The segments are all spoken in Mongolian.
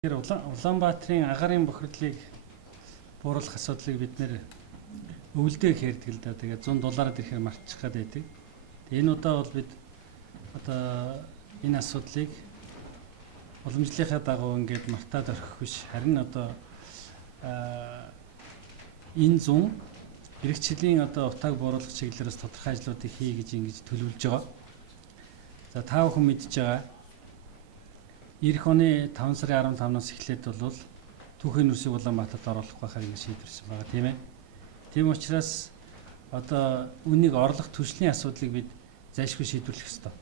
Тэр Улаанбаатарын агарын бохирдлыг бууруулах асуудлыг бид нэр өвөлдөө хэрдэг л да. Тэгээд $100 ирэхээр мартчих гээд байдаг. Энэ удаа бол бид одоо энэ асуудлыг уламжлалынхаа дагуу ингээд мартаад орхих биш. Харин одоо энэ зун хэрэгчлийн одоо утааг бууруулах чиглэлээс тодорхой ажлуудыг хий гэж ингэж төлөвлөж байгаа. За та бүхэн мэдж байгаа. Ирэх оны 5 сарын 15-наас эхлээд бол түүхийн нүрсийг Улаанбаатарт оруулах байхаар ингэ шийдвэрсэн байгаа тийм ээ. Тийм учраас одоо үнийг орлох түвшний асуудлыг бид зайлшгүй шийдвэрлэх ёстой.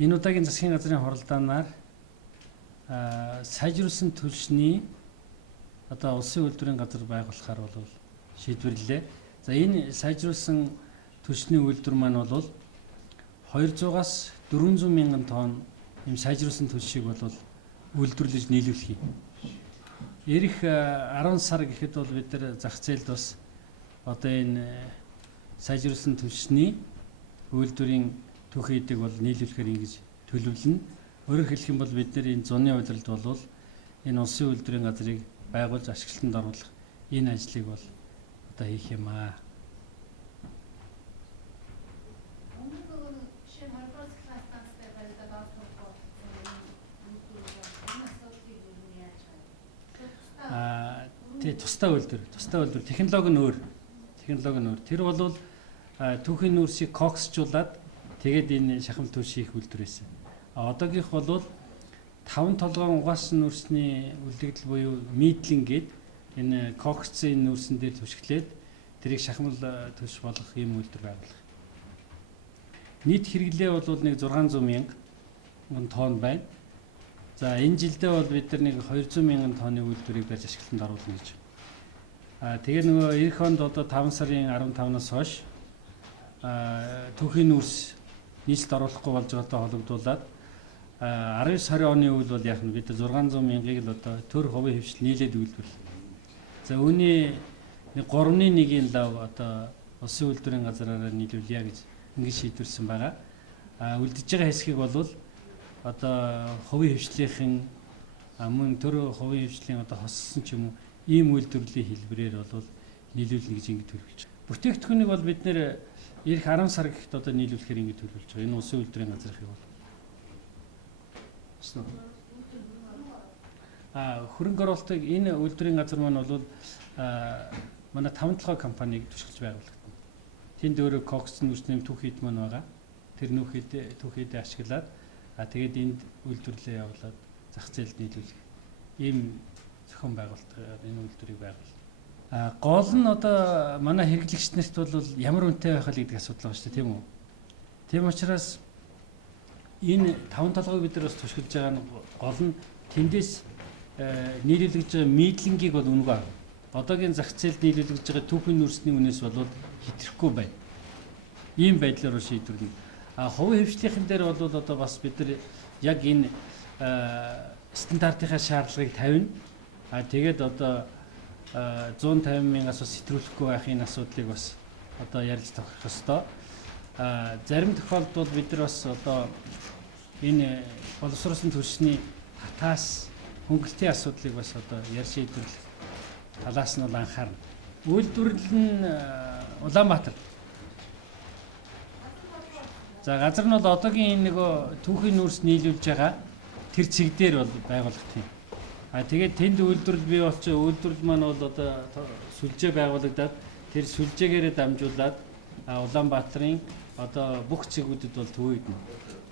Энэ удаагийн засгийн газрын хуралдаанаар сайжруулсан түвшний одоо улсын үйлдвэрийн газар байгуулахаар бол шийдвэрлэлээ. За энэ сайжруулсан түвшний үйлдвэр маань бол 200-аас 400 мянган тонн ийм сайжруулсан түвшийг бол үйлдвэрлэж нийлүүлэх юм. Ирэх 10 сар гэхэд бол бид нар зах зээлд бас одоо энэ сайжруулсан түвшний үйлдвэрийн түүхий эдэг бол нийлүүлэхээр ингэж төлөвлөнө. Өөрөөр хэлэх юм бол бид нар энэ зуны удирдалд бол энэ улсын үйлдвэрийн газрыг байгуулж ашиглалтанд оруулах энэ ажлыг бол одоо хийх юм аа. Тэгээ тусдаа үйлдвэр технологи нь өөр. Тэр бол түүхийн нүрсийг коксжуулаад тэгээд энэ шахам түвшийг үйлдвэр байсан. Одоогийнх бол 5 толгойн угаасан нүрсний үлдэгдэл буюу мидлинг гээд энэ коксцын нүрсэн дээр түшиглээд тэрийг шахамл түвш болгох юм үйлдвэр байгуулах. Нийт хэрэглээ бол нэг 600 мянган тонн байна. За энэ жилдээ бол бид нар нэг 200 мянган тонны үйлдвэрийг барьж ашиглалтанд оруулна гэж. Тэгээд нөгөө эх онд одоо 5 сарын 15-наас хойш түүхийн нүрс нийслэлд оруулахгүй болж байгаатай холбогдуулаад 19 сарын оны үед бол яг нь бид 600 мянгаыг л одоо төр хувийн хвшил нийлээд үйлдвэрлэв. За үүний 3/1-ийн лав одоо улсын үйлдвэрийн газраараа нийлүүлье гэж ингэж шийдвэрсэн байгаа. Үлдэж байгаа хэсгийг бол одоо хувийн хвшлийн мөн төр хувийн хвшлийн одоо хоссон ч юм уу ийм үйлдвэрлэлийн хэлбэрээр бол нийлүүлнэ гэж ингэ төлөвлөж байгаа. Бүтээгдэхүүнийг бол бид нэр ирэх 10 сар гэхэд одоо нийлүүлэхээр ингэ төлөвлөж байгаа. Энэ улсын үйлдвэрийн газрын бол хөрөнгө оруулалтыг энэ үйлдвэрийн газар маань бол манай 5 толгой компаниг түшиглэж байгуулагдана. Тэнд өөрөө кокс нүрсний түүхийд маань байгаа. Тэр түүхийдээ ашиглаад тэгээд энд үйлдвэрлэлээ явуулаад зах зээлд нийлүүлэх ийм зохион байгуулалт энэ үйлдвэрийг байгуул. Гол нь одоо манай хэрэглэгч нарт бол ямар үнэтэй байх вэ гэдэг асуудал байгаа шүү дээ, тийм үү? Тийм учраас энэ 5 толгойг бид нар бас түшиглэж байгаа нь гол нь тэндээс нийлүүлж байгаа мидлингийг бол үнэгүй авна. Одоогийн зах зээлд нийлүүлж байгаа түүхийн нүрсний үнээс бол хэтрэхгүй байна. Ийм байдлаар шийдвэрлэнэ. Хувийн хвшлийн дээр бол одоо бас бид нар яг энэ стандартынхаа шаардлагыг тавина. Тэгээд одоо 150 мянгаас бас хэтрүүлэхгүй байх энэ асуудлыг бас одоо ярилж тохирох ёстой. Зарим тохиолдолд бид нар бас одоо энэ боловсруулсан түвшний хатаас хөнгөлтийн асуудлыг бас одоо ярь шийдвэрлэх талаас нь анхаарна. Үйлдвэрлэл нь Улаанбаатар. За газар нь бол одоогийн энэ нөгөө түүхийн нүрс нийлүүлж байгаа тэр цэг дээр бол байгуулах тийм. Тэгээд тэнд үйлдвэрлэл бий болчих үйлдвэрлэл маань бол одоо сүлжээ байгуулагдаад тэр сүлжээгээрээ дамжуулаад Улаанбаатарын одоо бүх цэгүүдэд бол төвөйднө.